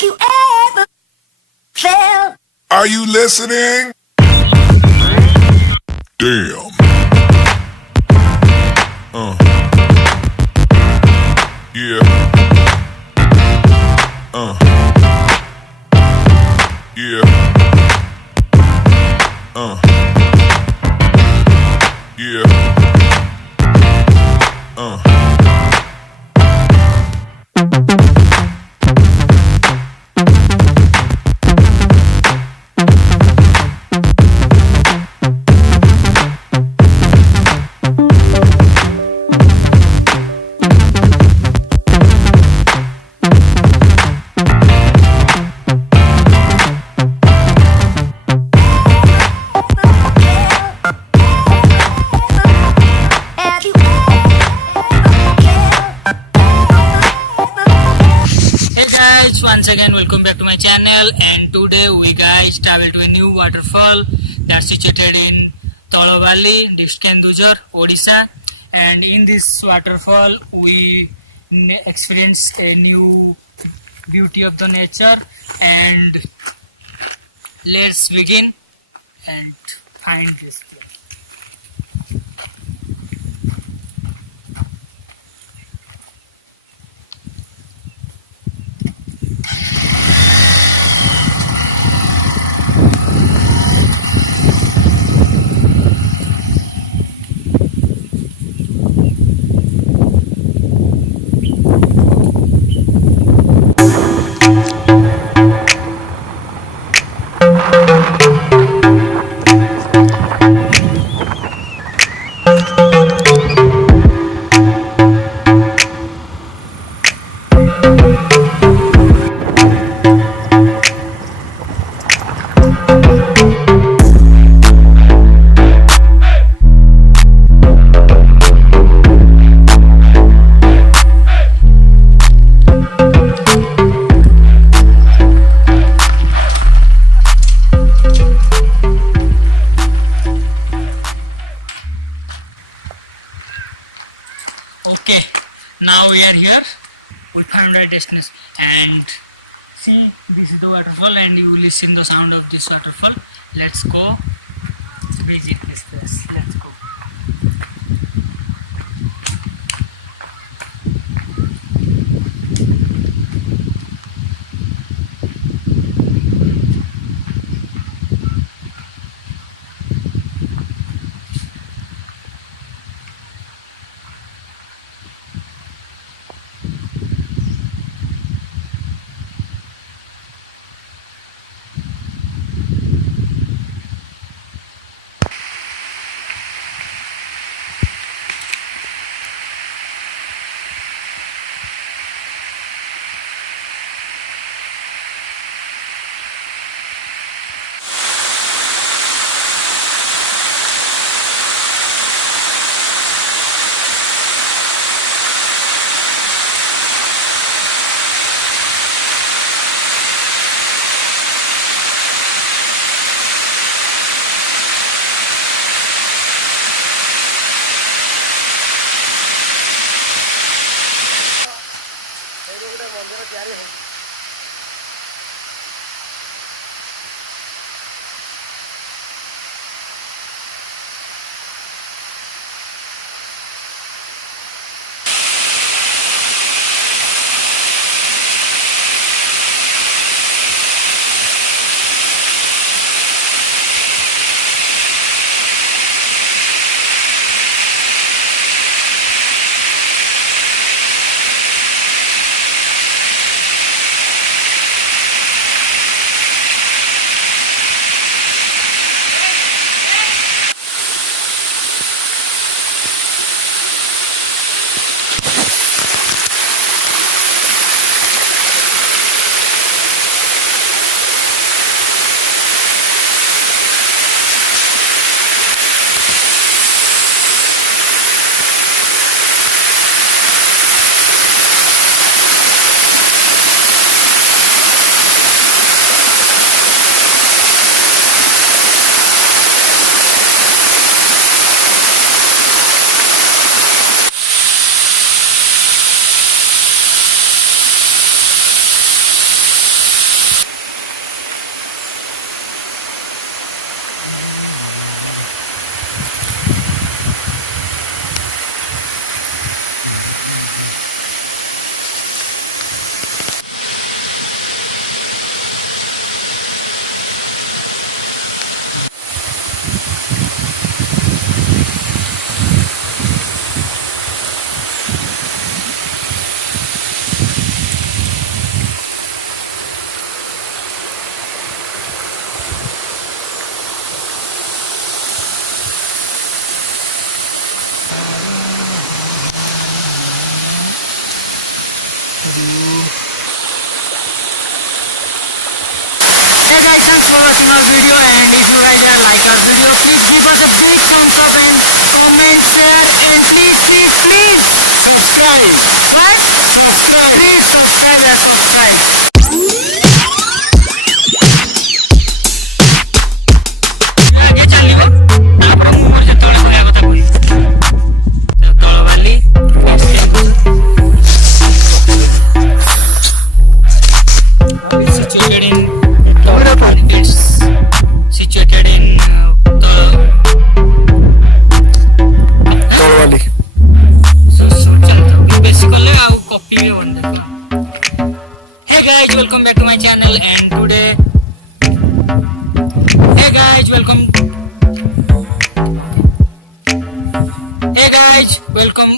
Have you ever felt? Are you listening? Damn. Yeah. Yeah. Yeah. Have you Hey guys, once again welcome back to my channel, and today we guys travel to a new waterfall that's situated in Tolo Valley, district Kendujhar, Odisha. And in this waterfall we experience a new beauty of the nature. And let's begin and find this place. Okay, now we are here. We found our destination, and see, this is the waterfall, and you will listen the sound of this waterfall. Let's go visit this place. Let's go. watching our video, and if you guys like our video, please give us a big thumbs up and comment, share, and please subscribe. What? Subscribe. Please subscribe and subscribe. आगे चलिए आप मोर ଯେତେବେଳେ କହିବା କଥା କହିବେ ତଳବାଲି situated in Tolwali. It's situated in Tolwali. so चलता हूँ basically आओ copy में बन देखो. Hey guys, welcome back to my channel, and today Hey guys, welcome